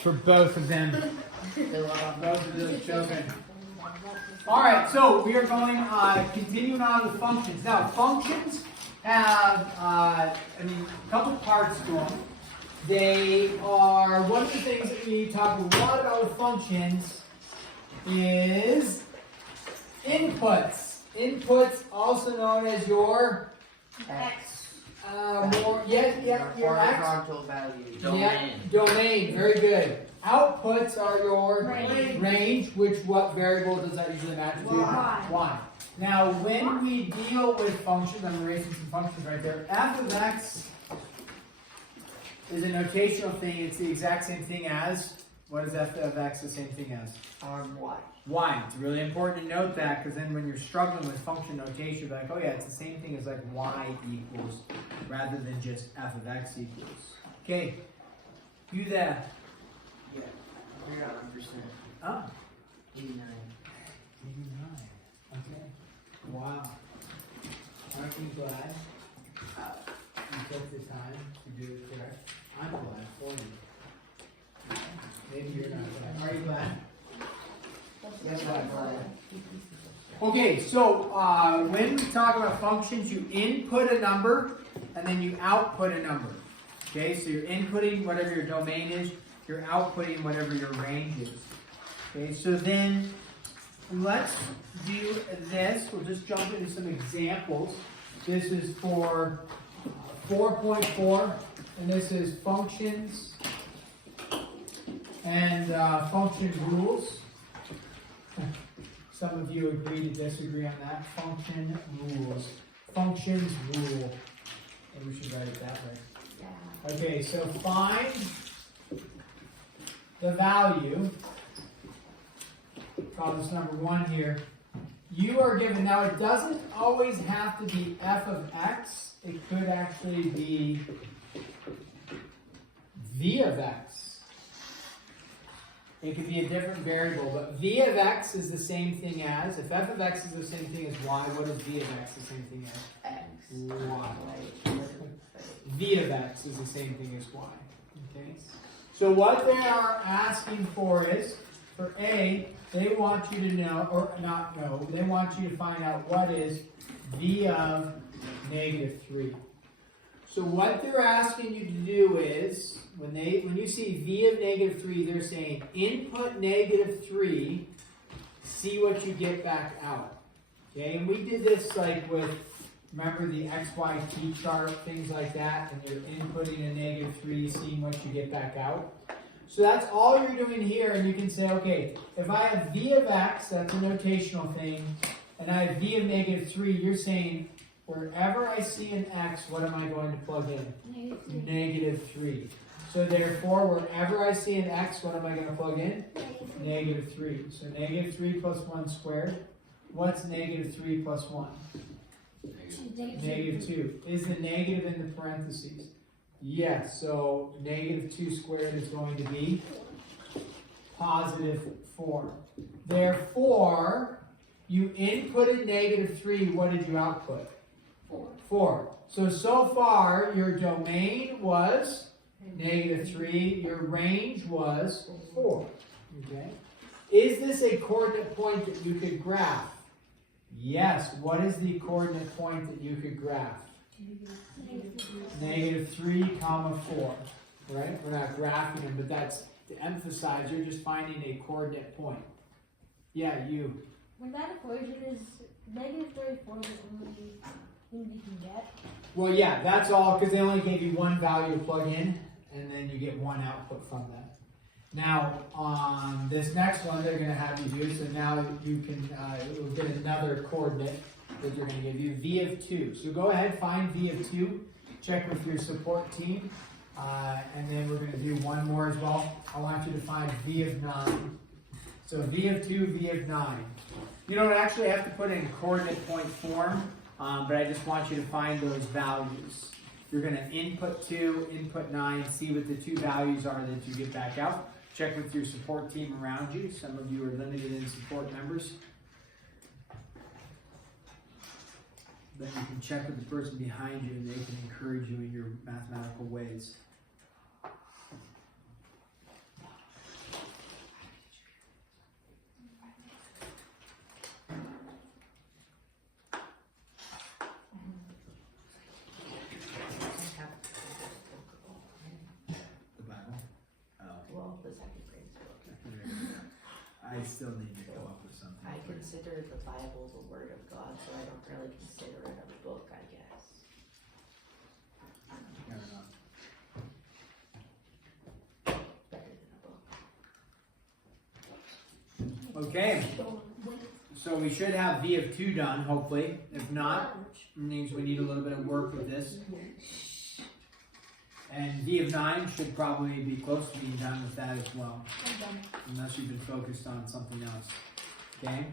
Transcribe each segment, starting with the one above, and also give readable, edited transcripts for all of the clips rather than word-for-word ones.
for both of them. Both of those children. All right, so we are going continuing on with functions. Now, functions have, a couple parts to them. They are, one of the things that we talk a lot about with functions is inputs. Inputs, also known as your X. your horizontal value. Domain. Yeah, domain, very good. Outputs are your range, which what variable does that usually match to? Y. Now, when we deal with functions, I'm erasing some functions right there. F of x is a notational thing. It's the exact same thing as, what is f of x the same thing as? Y. Y. It's really important to note that, because then when you're struggling with function notation, you're like, oh yeah, it's the same thing as like y equals, rather than just f of x equals. Okay, you there? Yeah, I figured out 100%. Ah. 89. 89. Okay. Wow. Aren't you glad you took the time to do it correct? I'm glad for you. Maybe you're not glad. Are you glad? Yes, I'm glad. Okay, so when we talk about functions, you input a number and then you output a number. Okay, so you're inputting whatever your domain is, you're outputting whatever your range is. Okay, so then let's do this. We'll just jump into some examples. This is for 4.4, and this is functions and function rules. Some of you agree to disagree on that. Function rules. Functions rule. Maybe we should write it that way. Okay, so find the value. Call this number 1 here. You are given, now it doesn't always have to be f of x. It could actually be v of x. It could be a different variable, but v of x is the same thing as, if f of x is the same thing as y, what is v of x the same thing as? X. Y. V of x is the same thing as y. Okay? So what they are asking for is, for A, they want you to know, or not know, they want you to find out what is v of negative 3. So what they're asking you to do is, when you see v of negative 3, they're saying input negative 3, see what you get back out. Okay, and we did this like with, remember the XYT chart, things like that, and you're inputting a negative 3, seeing what you get back out. So that's all you're doing here, and you can say, okay, if I have v of x, that's a notational thing, and I have v of negative 3, you're saying, wherever I see an x, what am I going to plug in? Negative 3. So therefore, wherever I see an x, what am I going to plug in? Negative 3. So negative 3 plus 1 squared. What's negative 3 plus 1? Negative 2. Is the negative in the parentheses? Yes, so negative 2 squared is going to be positive 4. Therefore, you inputted negative 3, what did you output? 4. So far, your domain was negative 3, your range was 4. Okay? Is this a coordinate point that you could graph? Yes. What is the coordinate point that you could graph? Negative 3, comma 4. Right? We're not graphing them, but that's to emphasize you're just finding a coordinate point. Yeah, you. When that equation is negative 34 is the only thing you can get. Well, yeah, that's all because they only gave you one value to plug in, and then you get one output from that. Now, on this next one, they're going to have you do, so now you can you'll get another coordinate that they're going to give you, v of 2. So go ahead, find v of 2, check with your support team, and then we're going to do one more as well. I want you to find v of 9. So v of 2, v of 9. You don't actually have to put it in coordinate point form, but I just want you to find those values. You're going to input 2, input 9, see what the two values are that you get back out. Check with your support team around you. Some of you are limited in support members. Then you can check with the person behind you and they can encourage you in your mathematical ways. the second grade book. I still need to come up with something. I consider the Bible the Word of God, so I don't really consider it a book, I guess. Fair enough. Better than a book. Okay, so we should have V of 2 done, hopefully. If not, it means we need a little bit of work with this. And V of 9 should probably be close to being done with that as well. Unless you've been focused on something else. Okay?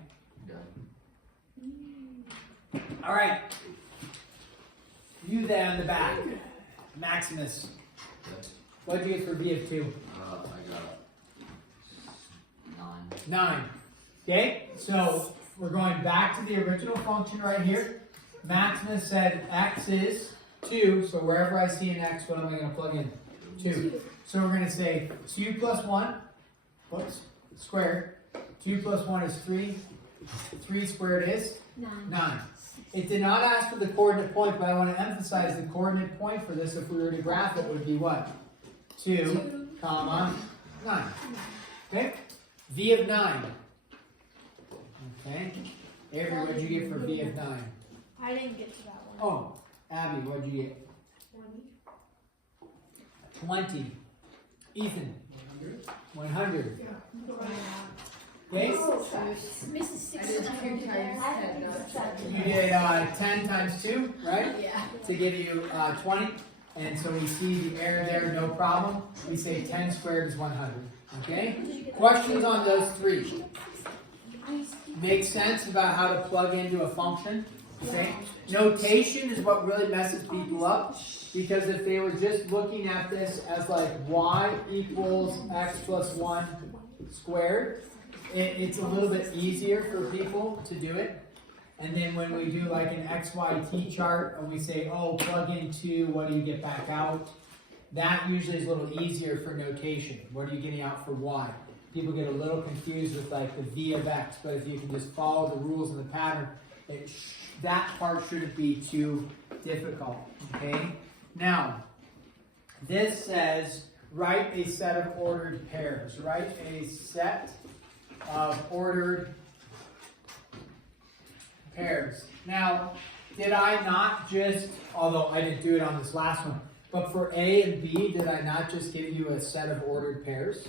All right. You there in the back. Maximus. What did you get for V of 2? I got 9. 9. Okay? So we're going back to the original function right here. Maximus said x is 2. So wherever I see an x, what am I going to plug in? 2. So we're going to say 2 plus 1. Whoops. Squared. 2 plus 1 is 3. 3 squared is 9. It did not ask for the coordinate point, but I want to emphasize the coordinate point for this, if we were to graph it, would be what? 2, comma, 9. Okay? V of 9. Okay? Avery, what did you get for V of 9? I didn't get to that one. Oh, Abby, what did you get? 20. Ethan? 100. Okay? Mrs. 600 there. You did 10 times 2, right? Yeah. To give you 20. And so we see the error there, no problem. We say 10 squared is 100. Okay? Questions on those 3? Make sense about how to plug into a function? Okay? Notation is what really messes people up. Because if they were just looking at this as like y equals x plus 1 squared, it's a little bit easier for people to do it. And then when we do like an XYT chart and we say, oh, plug in 2, what do you get back out? That usually is a little easier for notation. What are you getting out for y? People get a little confused with like the v of x, but if you can just follow the rules and the pattern, that part shouldn't be too difficult, okay? Now, this says, write a set of ordered pairs. Write a set of ordered pairs. Now, did I not just, although I didn't do it on this last one, but for A and B, did I not just give you a set of ordered pairs?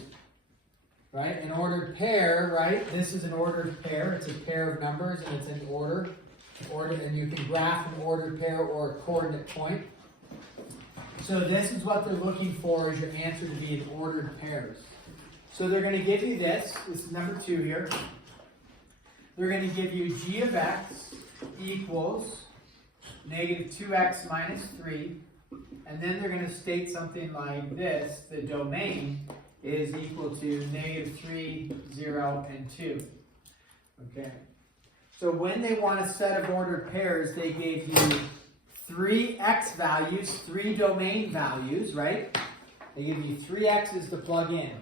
Right? An ordered pair, right? This is an ordered pair. It's a pair of numbers and it's in order. And you can graph an ordered pair or a coordinate point. So this is what they're looking for as your answer to be in ordered pairs. So they're going to give you this. This is number 2 here. They're going to give you g of x equals negative 2x minus 3. And then they're going to state something like this. The domain is equal to negative 3, 0, and 2. Okay. So when they want a set of ordered pairs, they gave you 3 x values, 3 domain values, right? They give you 3 x's to plug in.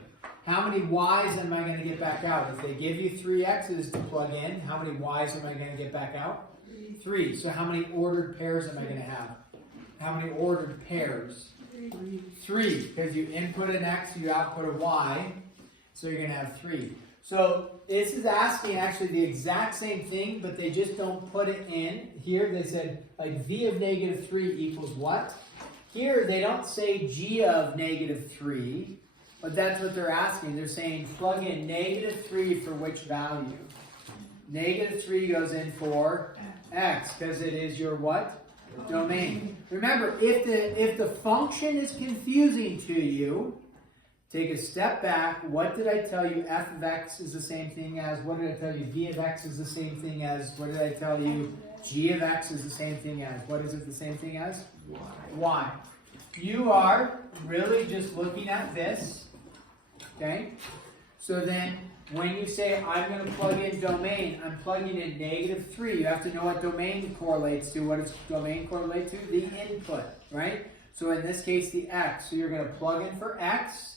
How many y's am I going to get back out? If they give you 3 x's to plug in, how many y's am I going to get back out? 3. So how many ordered pairs am I going to have? How many ordered pairs? 3. Because you input an x, you output a y. So you're going to have 3. So this is asking actually the exact same thing, but they just don't put it in. Here they said like v of negative 3 equals what? Here they don't say g of negative 3, but that's what they're asking. They're saying plug in negative 3 for which value? Negative 3 goes in for x, because it is your what? Domain. Remember, if the function is confusing to you, take a step back. What did I tell you? F of x is the same thing as, what did I tell you? V of x is the same thing as, what did I tell you? G of x is the same thing as, what is it the same thing as? Y. You are really just looking at this, okay? So then, when you say, I'm going to plug in domain, I'm plugging in negative 3. You have to know what domain correlates to. What does domain correlate to? The input, right? So in this case, the x. So you're going to plug in for x.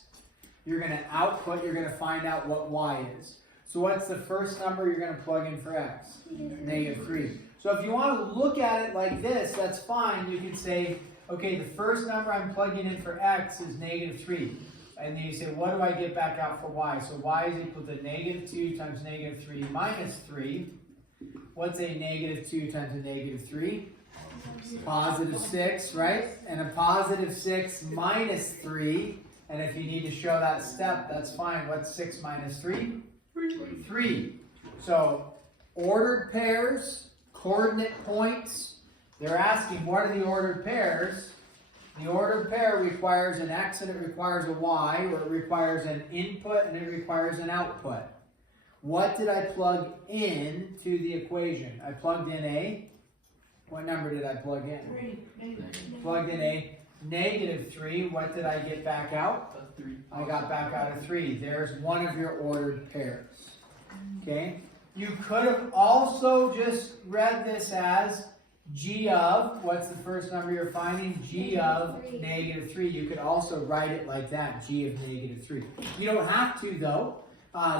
You're going to output. You're going to find out what y is. So what's the first number you're going to plug in for x? Negative 3. So if you want to look at it like this, that's fine. You can say, okay, the first number I'm plugging in for x is negative 3. And then you say, what do I get back out for y? So y is equal to negative 2 times negative 3 minus 3. What's a negative 2 times a negative 3? Positive 6, right? And a positive 6 minus 3. And if you need to show that step, that's fine. What's 6 minus 3? 3. So ordered pairs, coordinate points. They're asking, what are the ordered pairs? The ordered pair requires an x and it requires a y, or it requires an input and it requires an output. What did I plug in to the equation? I plugged in a, what number did I plug in? 3. Plugged in a negative 3. What did I get back out? 3. I got back out a 3. There's one of your ordered pairs. Okay? You could have also just read this as g of, what's the first number you're finding? G of negative 3. You could also write it like that, g of negative 3. You don't have to though.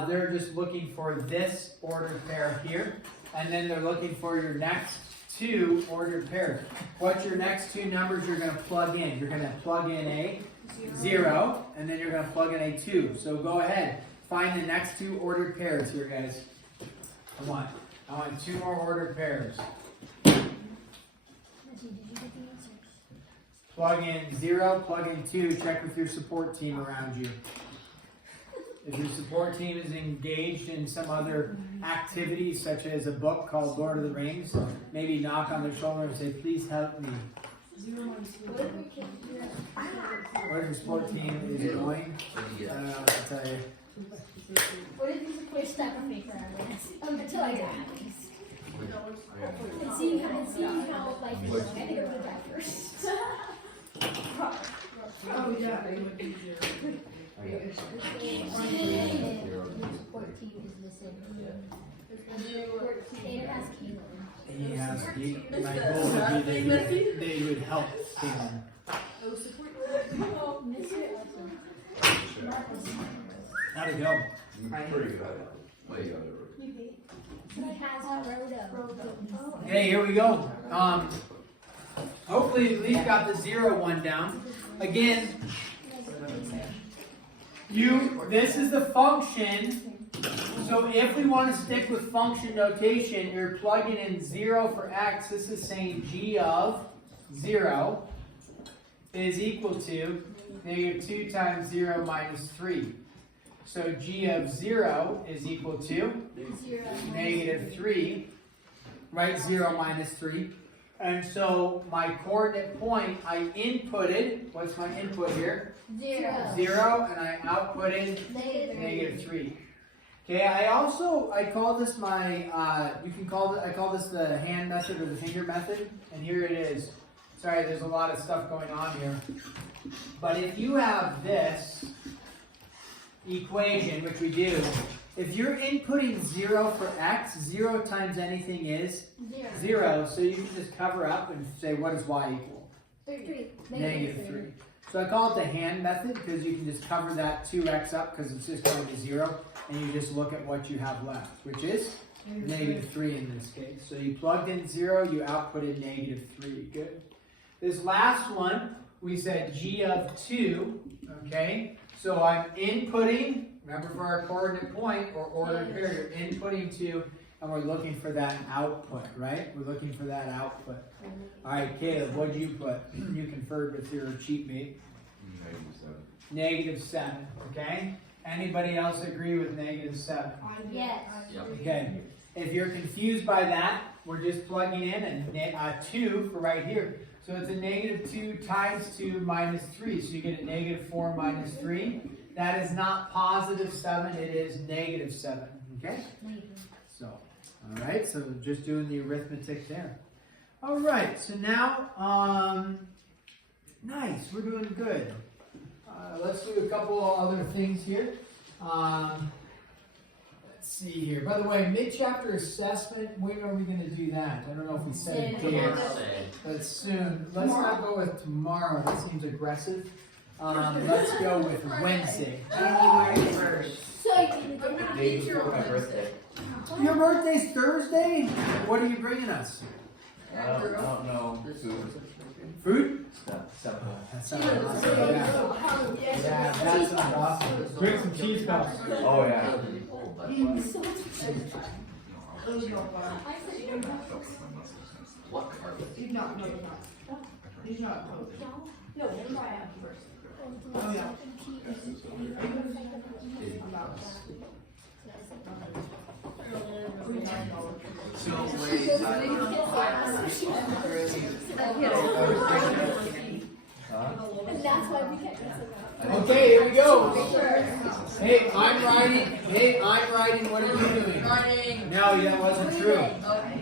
They're just looking for this ordered pair here. And then they're looking for your next two ordered pairs. What's your next two numbers you're going to plug in? You're going to plug in a 0, and then you're going to plug in a 2. So go ahead. Find the next two ordered pairs here, guys. I want 2 more ordered pairs. Plug in 0, plug in 2, check with your support team around you. If your support team is engaged in some other activity, such as a book called Lord of the Rings, maybe knock on their shoulder and say, please help me. What if your support team is annoying? I don't know what to tell you. What if it's a quick stack of paper until I die? And see how life is going. I think I'm gonna die first. Oh, yeah, they would be zero. The support team is missing. It has Caleb. He has my goal would be that they would help him. Oh, miss it also. How'd it go? Pretty good. Well, you got it He has Rhoda. Okay, here we go. Hopefully at least got the 0 one down. Again, this is the function. So if we want to stick with function notation, you're plugging in 0 for x. This is saying g of 0 is equal to negative 2 times 0 minus 3. So g of 0 is equal to negative 3, right? 0 minus 3. And so my coordinate point, I inputted, what's my input here? 0, and I outputted negative 3. Okay, I call this my, I call this the hand method or the finger method, and here it is. Sorry, there's a lot of stuff going on here. But if you have this equation, which we do, if you're inputting 0 for x, 0 times anything is 0. So you can just cover up and say, what does y equal? 3. Negative 3. So I call it the hand method because you can just cover that 2x up because it's just going to 0. And you just look at what you have left, which is negative 3 in this case. So you plugged in 0, you outputted negative 3. Good. This last one, we said g of 2. Okay. So I'm inputting, remember for our coordinate point or ordered pair, you're inputting 2, and we're looking for that output, right? We're looking for that output. All right, Caleb, what did you put? You conferred with your cheat mate. Negative 7, okay? Anybody else agree with negative 7? Yes. Okay. If you're confused by that, we're just plugging in a 2 for right here. So it's a negative 2 times 2 minus 3. So you get a negative 4 minus 3. That is not positive 7, it is negative 7. Okay? So, all right, so just doing the arithmetic there. All right, so now, nice, we're doing good. Let's do a couple other things here. Let's see here. By the way, mid-chapter assessment, when are we going to do that? I don't know if we said it here, but soon. Let's not go with tomorrow. That seems aggressive. Let's go with Wednesday. January 1st. I'm gonna Day before my birthday. Your birthday's Thursday? What are you bringing us? I don't know. Food. Fruit? Step That sounds awesome. Yeah, that sounds awesome. Drink some cheese puffs. Oh, yeah. Those no fun. He's not, no, he's not posted. No, we'll try out first. Oh, yeah. So, wait, And that's why we kept messing up. Okay, here we go. Hey, I'm writing. What are you doing? Running. No, that wasn't true.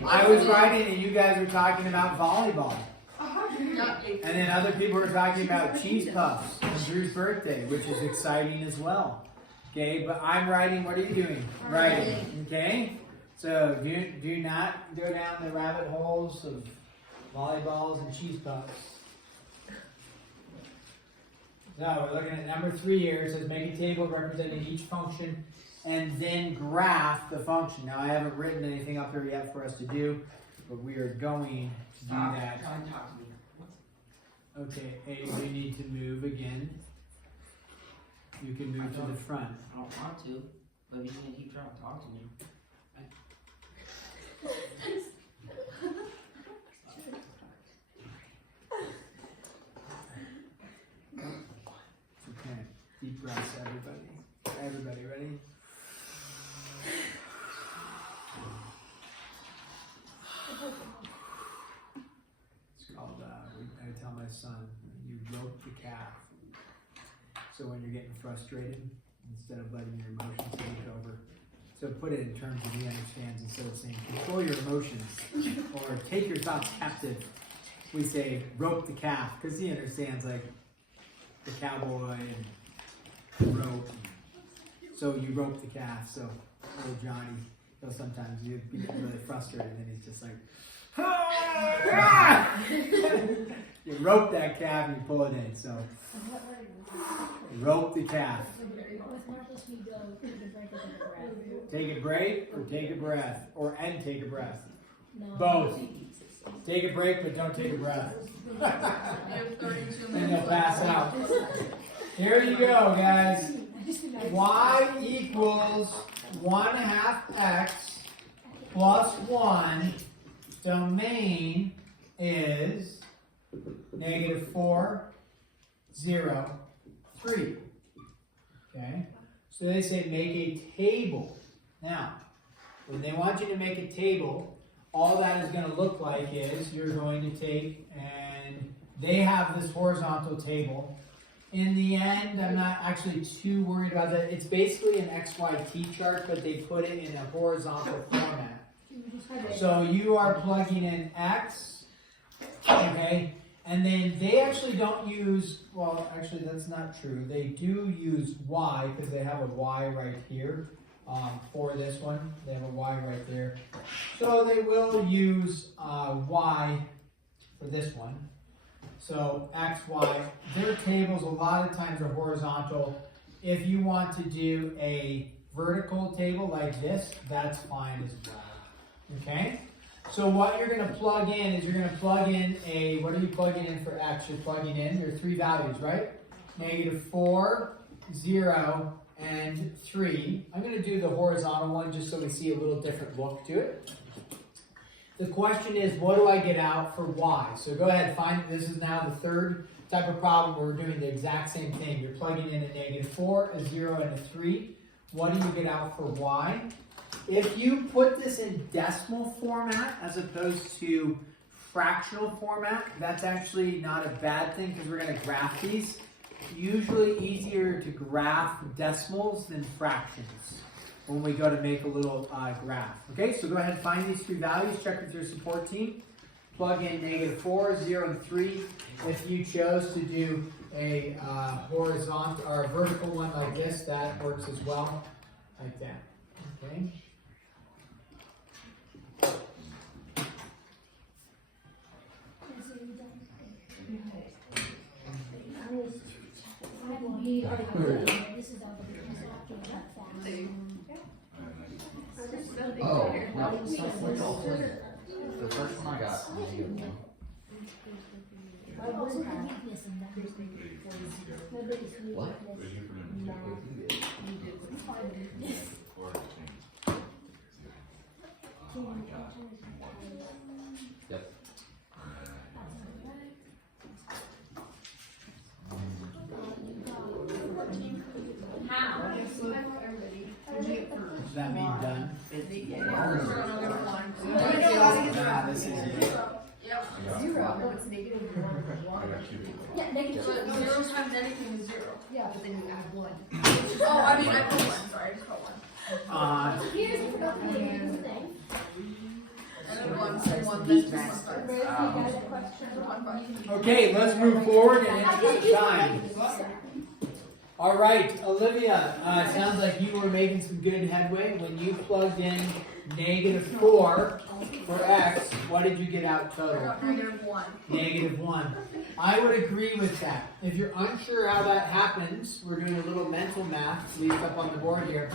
I was writing and you guys were talking about volleyball. And then other people were talking about cheese puffs and Drew's birthday, which is exciting as well. Okay, but I'm writing. What are you doing? Writing. Okay? So do not go down the rabbit holes of volleyballs and cheese puffs. So we're looking at number 3 here. It says make a table representing each function and then graph the function. Now I haven't written anything up here yet for us to do, but we are going to do that. Okay, A, we need to move again. You can move to the front. I don't want to, but he's gonna keep trying to talk to me. Okay, deep breaths, everybody. Everybody ready? It's called, I tell my son, you rope the calf. So when you're getting frustrated, instead of letting your emotions take over, so put it in terms that he understands, instead of saying control your emotions or take your thoughts captive, we say rope the calf, because he understands like the cowboy and rope. So you rope the calf. So little Johnny, he'll sometimes he'd be really frustrated and he's just like, you rope that calf and you pull it in. So rope the calf. Take a break or take a breath and take a breath. Both. Take a break but don't take a breath. And you'll pass out. Here you go, guys. Y equals 1/2 x plus 1. Domain is -4, 0, 3. Okay? So they say make a table. Now, when they want you to make a table, all that is going to look like is you're going to take, and they have this horizontal table. In the end, I'm not actually too worried about that. It's basically an XYT chart, but they put it in a horizontal format. So you are plugging in X, okay? And then they actually don't use, well, actually that's not true. They do use Y because they have a Y right here for this one. They have a Y right there. So they will use Y for this one. So X, Y, their tables a lot of times are horizontal. If you want to do a vertical table like this, that's fine as well. Okay? So what you're going to plug in is you're going to plug in a, what are you plugging in for X? You're plugging in your 3 values, right? -4, 0, and 3. I'm going to do the horizontal one just so we see a little different look to it. The question is, what do I get out for Y? So go ahead, find, this is now the third type of problem where we're doing the exact same thing. You're plugging in a -4, a 0, and a 3. What do you get out for Y? If you put this in decimal format as opposed to fractional format, that's actually not a bad thing because we're going to graph these. Usually easier to graph decimals than fractions when we go to make a little graph. Okay, so go ahead and find these 3 values, check with your support team. Plug in -4, 0, and 3. If you chose to do a horizontal or a vertical one like this, that works as well, like that. Okay. Oh, no, the first one I got. My one weakness in that is my biggest What? weakness. Math. Yep. How? Does that mean done? Nah, this is it. Zero, no, it's negative one. Yeah, negative So 2. zero times anything is zero. Yeah, but then you add one. Oh, I mean, I put one, sorry, I just put one. Here's I forgot the negative thing. And then one, so one, then 2.5. Where's the guy question? 2.5. Okay, let's move forward and I into did the do time. negative. All right, Olivia, it sounds like you were making some good headway. When you plugged in -4 for x, what did you get out I total? got -1. -1. I would agree with that. If you're unsure how that happens, we're doing a little mental math, at least up on the board here.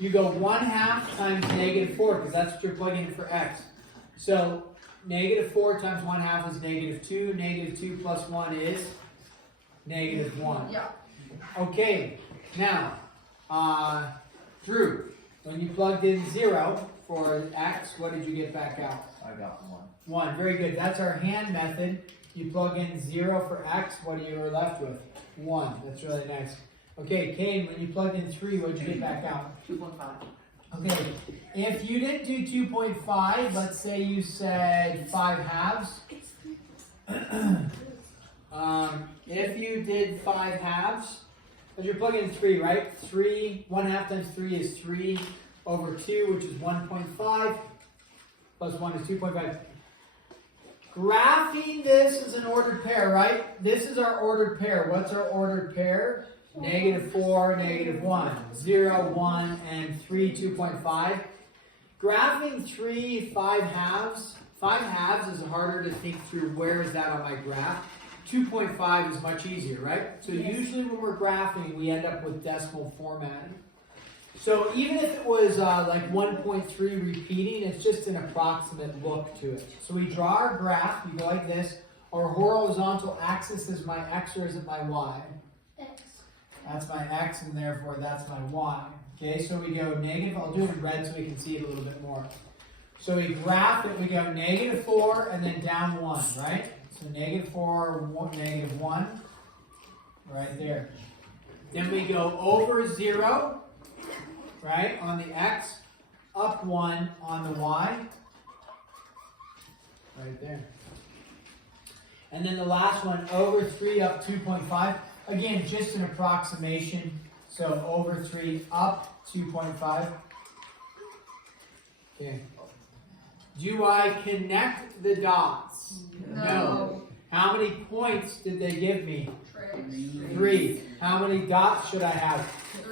You go 1/2 times -4, because that's what you're plugging in for x. So -4 times 1/2 is -2. -2 plus 1 is -1. Yeah. Okay, now, Drew, when you plugged in 0 for x, what did you get back out? I got one. 1, very good. That's our hand method. You plug in 0 for x, what are you left with? 1, that's really nice. Okay, Kane, when you plugged in 3, what did you get back out? 2.5. Okay, if you didn't do 2.5, let's say you said 5/2. If you did 5/2, because you're plugging in 3, right? 1/2 times 3 is 3 over 2, which is 1.5, plus 1 is 2.5. Graphing this is an ordered pair, right? This is our ordered pair. What's our ordered pair? -4, -1, 0, 1, and 3, 2.5. Graphing 3 5/2. 5/2 is harder to think through where is that on my graph. 2.5 is much easier, right? So usually when we're graphing, we end up with decimal formatting. So even if it was like 1.3 repeating, it's just an approximate look to it. So we draw our graph, we go like this. Our horizontal axis is my x or is it my y? X. That's my x and therefore that's my y. Okay, so we go negative, I'll do it in red so we can see it a little bit more. So we graph it, we go -4 and then down 1, right? So -4, -1, right there. Then we go over 0, right, on the x, up 1 on the y, right there. And then the last one, over 3, up 2.5. Again, just an approximation. So over 3, up 2.5. Okay. Do I connect the dots? No. How many points did they give me? Trace. 3. How many dots should I have?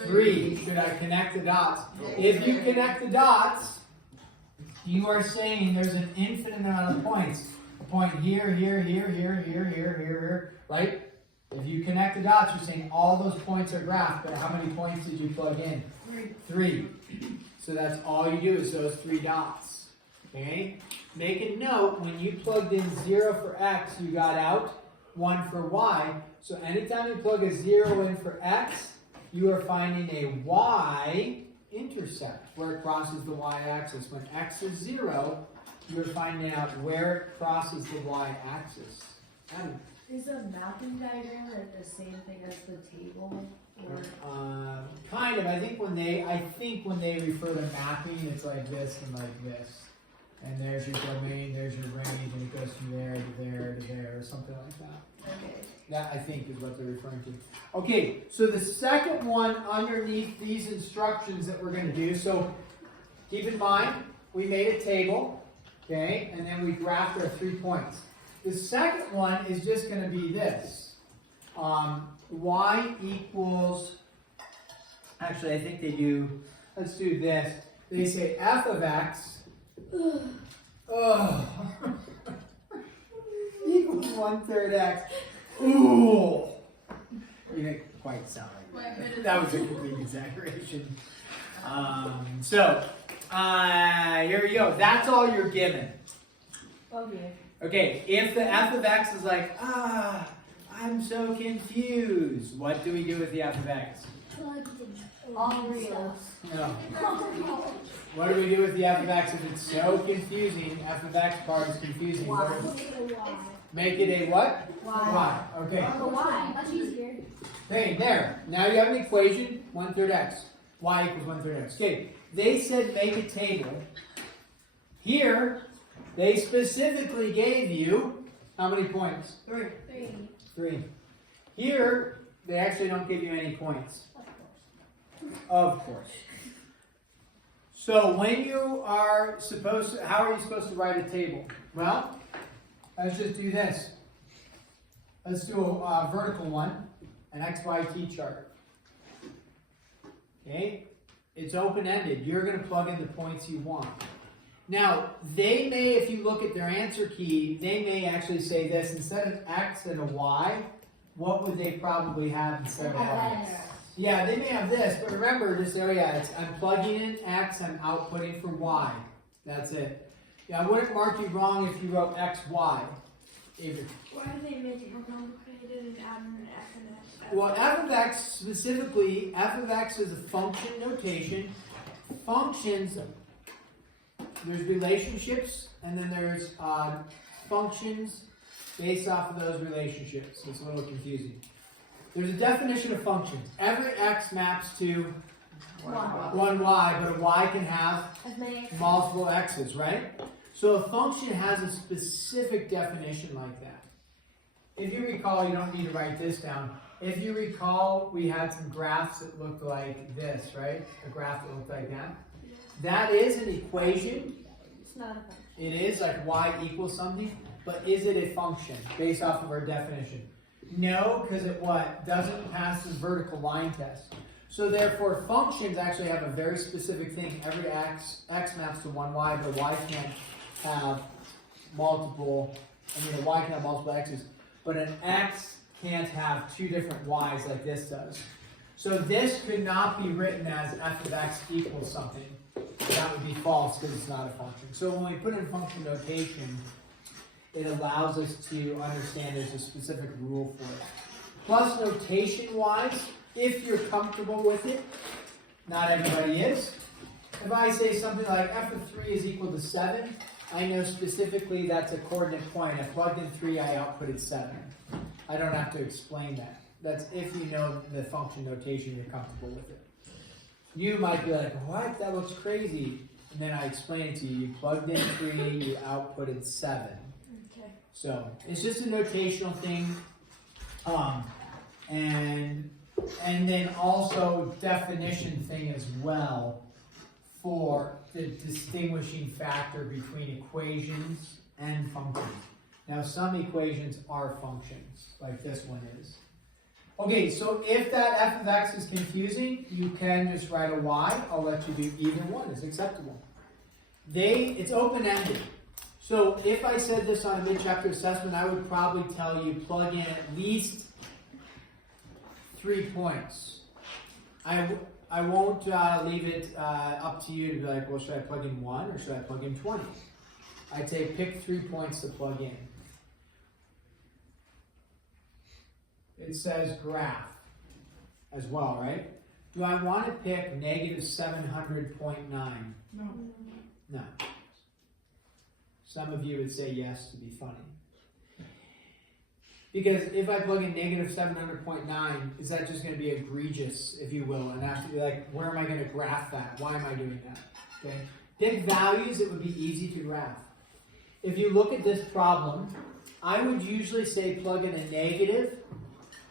3. Should I connect the dots? If you connect the dots, you are saying there's an infinite amount of points. A point here, here, here, here, here, here, here, right? If you connect the dots, you're saying all those points are graphed, but how many points did you plug in? 3. So that's all you do is those 3 dots. Okay? Make a note, when you plugged in 0 for x, you got out 1 for y. So anytime you plug a 0 in for x, you are finding a y-intercept where it crosses the y-axis. When x is 0, you're finding out where it crosses the y-axis. Is a mapping diagram the same thing as the table? Or Kind of. I think when they refer to mapping, it's like this and like this. And there's your domain, there's your range, and it goes from there to there to there, or something like that. okay. That, I think, is what they're referring to. Okay, so the second one underneath these instructions that we're going to do, so keep in mind, we made a table, okay, and then we graphed our 3 points. The second one is just going to be this. Y equals, actually, I think they do, let's do this. They say f of x equals 1/3 x. Ooh! You didn't quite sound like that. That was a complete exaggeration. Here we go. That's all you're given. Okay. Okay, if the f of x is like, I'm so confused, what do we do with the f of x? All three of us. No. What do we do with the f of x if it's so confusing? F of x part is confusing. What do we- Make it a what? Y. Okay. Why? That's easier. Okay, there. Now you have an equation, 1/3 x. Y equals 1/3 x. Okay, they said make a table. Here, they specifically gave you how many points? 3. 3. Here, they actually don't give you any points. Of course. So when you are supposed to, how are you supposed to write a table? Well, let's just do this. Let's do a vertical one, an XYT chart. Okay? It's open-ended. You're going to plug in the points you want. Now, they may, if you look at their answer key, they may actually say this. Instead of X and a Y, what would they probably have instead of Y? Yeah, they may have this, but remember this area, I'm plugging in X, I'm outputting for Y. That's it. Yeah, I wouldn't mark you wrong if you wrote X, Y. Either. Why do they make it more complicated and add an F and F? Well, f of x specifically, f of x is a function notation. Functions, there's relationships, and then there's functions based off of those relationships. It's a little confusing. There's a definition of functions. Every x maps to one y, but a y can have multiple x's, right? So a function has a specific definition like that. If you recall, you don't need to write this down. If you recall, we had some graphs that looked like this, right? A graph that looked like that. That is an equation. It's not a function. It is like y equals something, but is it a function based off of our definition? No, because it what? Doesn't pass the vertical line test. So therefore, functions actually have a very specific thing. Every x maps to one y, but y can't have multiple, a y can have multiple x's, but an x can't have two different y's like this does. So this could not be written as f of x equals something. That would be false because it's not a function. So when we put in function notation, it allows us to understand there's a specific rule for it. Plus notation-wise, if you're comfortable with it, not everybody is. If I say something like f of 3 is equal to 7, I know specifically that's a coordinate point. I plugged in 3, I outputted 7. I don't have to explain that. That's if you know the function notation, you're comfortable with it. You might be like, what? That looks crazy. And then I explain it to you. You plugged in 3, you outputted 7. Okay. So it's just a notational thing. And then also definition thing as well for the distinguishing factor between equations and functions. Now some equations are functions, like this one is. Okay, so if that f of x is confusing, you can just write a y. I'll let you do either one, it's acceptable. It's open-ended. So if I said this on a mid-chapter assessment, I would probably tell you plug in at least 3 points. I won't leave it up to you to be like, well, should I plug in 1 or should I plug in 20? I'd say pick 3 points to plug in. It says graph as well, right? Do I want to pick negative 700.9? No. No. Some of you would say yes to be funny. Because if I plug in negative 700.9, is that just going to be egregious, if you will, and have to be like, where am I going to graph that? Why am I doing that? Okay. Pick values that would be easy to graph. If you look at this problem, I would usually say plug in a negative,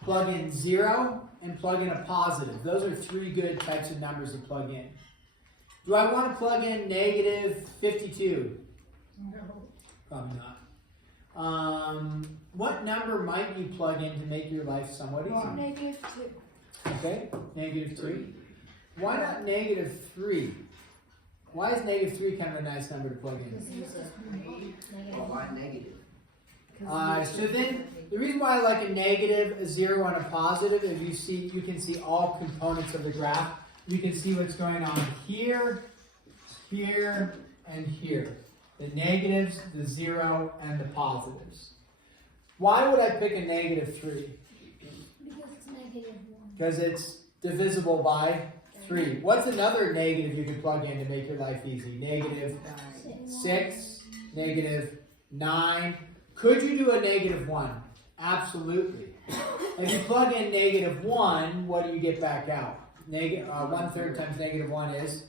plug in 0, and plug in a positive. Those are 3 good types of numbers to plug in. Do I want to plug in negative 52? No. Probably not. What number might you plug in to make your life somewhat easier? -2. Okay, negative 3. Why not negative 3? Why is negative 3 kind of a nice number to plug in? Well, why negative? So then, the reason why I like a negative, a 0, and a positive is you can see all components of the graph. You can see what's going on here, here, and here. the negatives, the 0, and the positives. Why would I pick a negative 3? Because it's negative 1. Because it's divisible by 3. What's another negative you could plug in to make your life easy? Negative 6, negative 9. Could you do a negative 1? Absolutely. If you plug in negative 1, what do you get back out? 1/3 times negative 1 is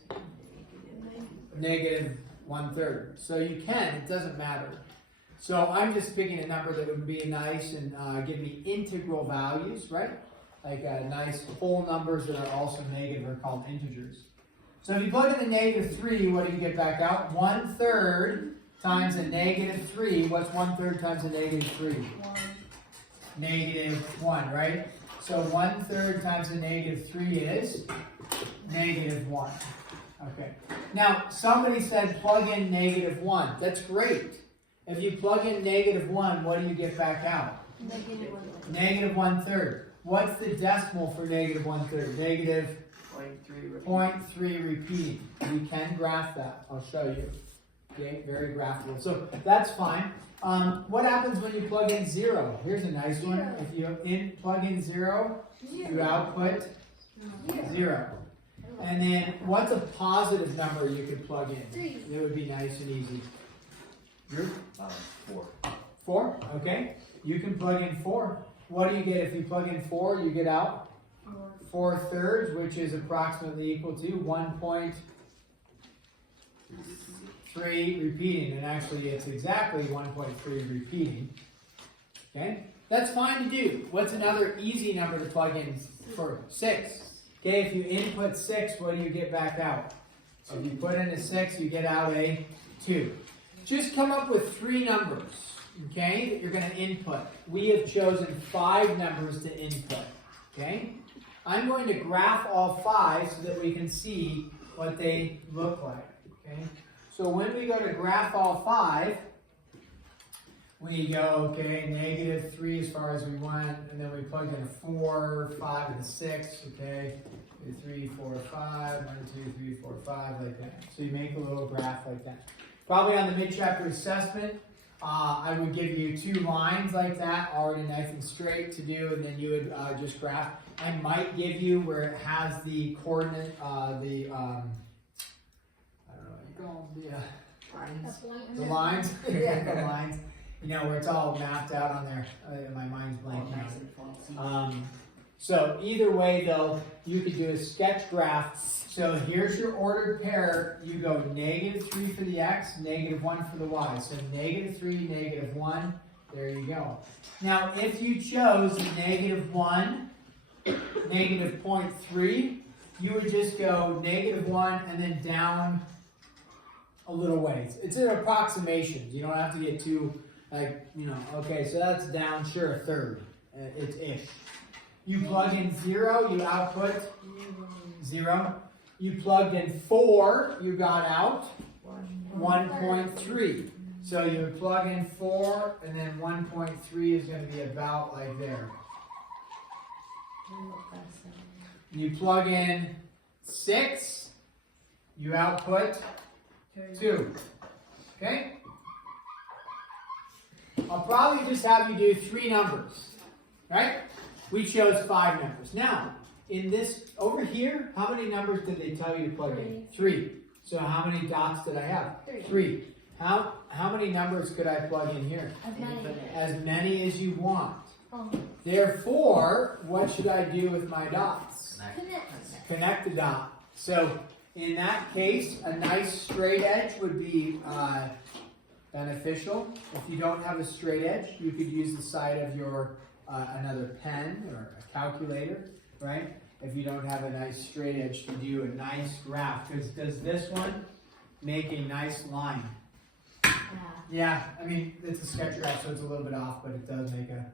negative 1/3. So you can, it doesn't matter. So I'm just picking a number that would be nice and give me integral values, right? Like nice whole numbers that are also negative are called integers. So if you plug in the negative 3, what do you get back out? 1/3 times a negative 3. What's 1/3 times a negative 3? 1. Negative 1, right? So 1/3 times a negative 3 is negative 1. Okay. Now, somebody said plug in negative 1. That's great. If you plug in negative 1, what do you get back out? Negative 1. Negative 1/3. What's the decimal for negative 1/3? Negative 0.3 repeating. We can graph that. I'll show you. Okay, very graphable. So that's fine. What happens when you plug in 0? Here's a nice one. If you plug in 0, you output 0. And then what's a positive number you could plug in? 3. It would be nice and easy. You're 4. 4, okay. You can plug in 4. What do you get if you plug in 4? You get out 4/3, which is approximately equal to 1.3 repeating. And actually, it's exactly 1.3 repeating. Okay, that's fine to do. What's another easy number to plug in for 6? Okay, if you input 6, what do you get back out? So if you put in a 6, you get out a 2. Just come up with 3 numbers, okay, that you're going to input. We have chosen 5 numbers to input, okay? I'm going to graph all 5 so that we can see what they look like, okay? So when we go to graph all 5, we go, okay, negative 3 as far as we want, and then we plug in a 4, 5, and a 6, okay? 2, 3, 4, 5, 1, 2, 3, 4, 5, like that. So you make a little graph like that. Probably on the mid-chapter assessment, I would give you 2 lines like that, already nice and straight to do, and then you would just graph. I might give you where it has the coordinate, I don't know what you call them, the lines, the lines, you know, where it's all mapped out on there. My mind's blanking out. So either way, though, you could do a sketch graph. So here's your ordered pair. You go negative 3 for the x, negative 1 for the y. So negative 3, negative 1. There you go. Now, if you chose negative 1, negative 0.3, you would just go negative 1 and then down a little ways. It's an approximation. You don't have to get too, like, you know, okay, so that's down, sure, a third. It's ish. You plug in 0, you output 0. You plugged in 4, you got out 1.3. So you plug in 4, and then 1.3 is going to be about like there. You plug in 6, you output 2. Okay? I'll probably just have you do 3 numbers, right? We chose 5 numbers. Now, in this, over here, how many numbers did they tell you to plug in? 3. So how many dots did I have? 3. How many numbers could I plug in here? As many as you want. Therefore, what should I do with my dots? Connect the dot. So, in that case, a nice straight edge would be beneficial. If you don't have a straight edge, you could use the side of your another pen or a calculator, right? If you don't have a nice straight edge to do a nice graph, because does this one make a nice line? Yeah, I mean, it's a sketch graph, so it's a little bit off, but it does make a...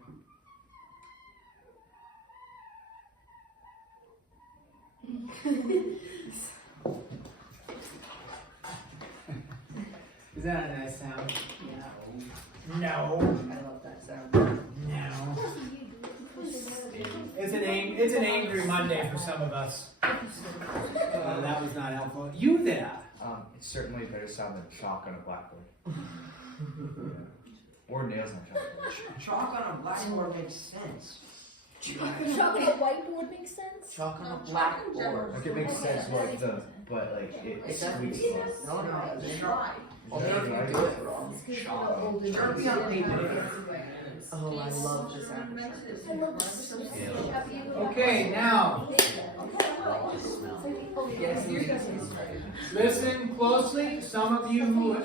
Is that a nice sound? No. I love that sound. No. It's an angry Monday for some of us. That was not helpful. You there? It's certainly better sound than chalk on a blackboard. Or nails on a chalkboard. Chalk on a blackboard makes sense. Chalk on a whiteboard makes sense? Chalk on a blackboard. Like it makes sense, but like it squeaks. No, no, it's chalk. Okay, Okay, right. you do it wrong. Chalk. Sure, be on paper. Oh, I love this I love this. Okay, now listen closely. Some of you who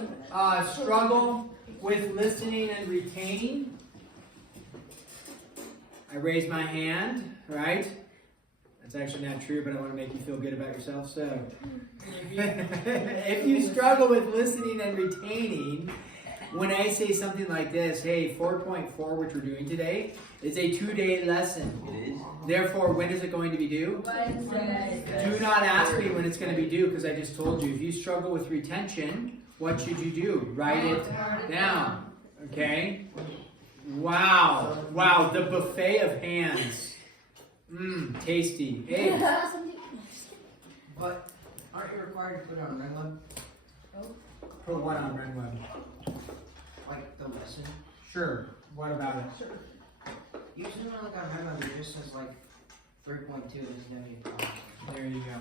struggle with listening and retaining, I raise my hand, right? That's actually not true, but I want to make you feel good about yourself. So, if you struggle with listening and retaining, when I say something like this, hey, 4.4, which we're doing today, is a 2-day lesson. It is. Therefore, when is it going to be due? Wednesday. Do not ask me when it's going to be due, because I just told you. If you struggle with retention, what should you do? Write it down. Okay? Wow. Wow, the buffet of hands. Mmm, tasty. Hey. But aren't you required to put on red one? Put one on Renweb. Like the lesson? Sure. What about it? Usually when I look on red one, it just says like 3.2 and there's no need to. There you go.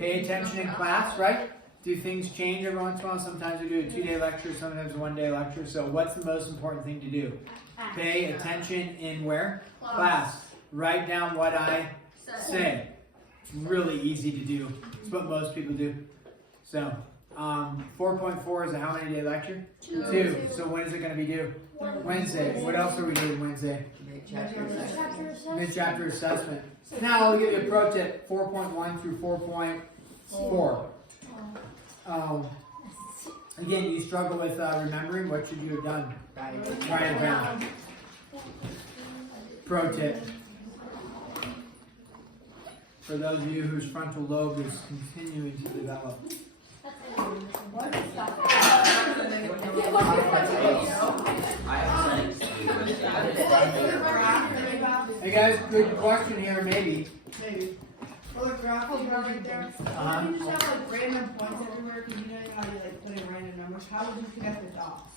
Pay attention in class, right? Do things change every once in a while? Sometimes we do a 2-day lecture, sometimes a 1-day lecture. So what's the most important thing to do? Pay attention in where? Class. Write down what I say. It's really easy to do. It's what most people do. So, 4.4 is a how many day lecture? 2. So when is it going to be due? Wednesday. What else are we doing Wednesday? Mid-chapter assessment. Now I'll give you a pro tip. 4.1 through 4.4. Again, you struggle with remembering. What should you have done? Write it down. Pro tip. For those of you whose frontal lobe is continuing to develop. Hey guys, good question here, maybe. For the graph right there, Uh-huh. you just have like random points everywhere because you know how you like put in random numbers. How would you connect the dots?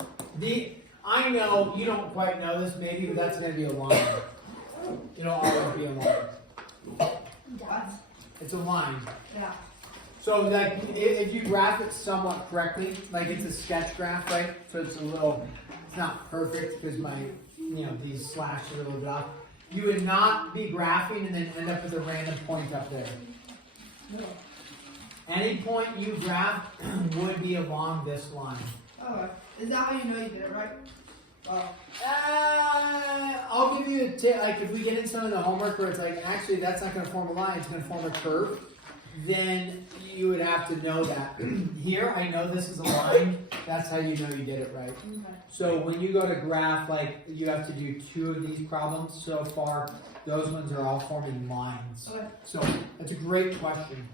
I know you don't quite know this, maybe, but that's going to be a line. It'll always be a line. What? It's a line. Yeah. So, like, if you graph it somewhat correctly, like it's a sketch graph, right? So it's it's not perfect because these slashes are a little bit off. You would not be graphing and then end up with a random point up there. No. Any point you graph would be along this line. Okay. Is that how you know you did it right? Oh. I'll give you a tip. Like if we get in some of the homework where it's like, actually that's not going to form a line, it's going to form a curve, then you would have to know that. Here, I know this is a line. That's how you know you did it right. Okay. So when you go to graph, like you have to do 2 of these problems so far. Those ones are all forming lines. Okay. So that's a great question.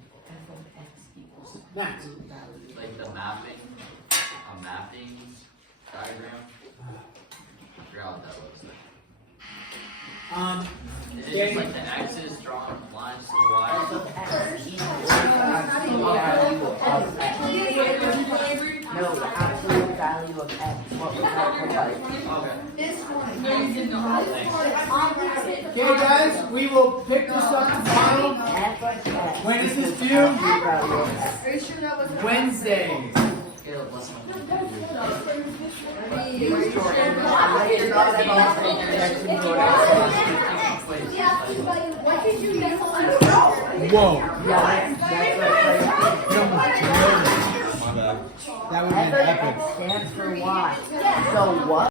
Next. Like the mapping, a mapping diagram. I forgot what that looks like. It's just like the X's drawn lines to the Y. No, the absolute value of x. What would that look like? Okay. This one. Okay, guys, we will pick this up tomorrow. F of x. When is this due? Absolute value of x. Are you sure that was Wednesday. Scale of less than What did you get? Whoa. Yeah, that's That would be F of epic. x stands for y. So what?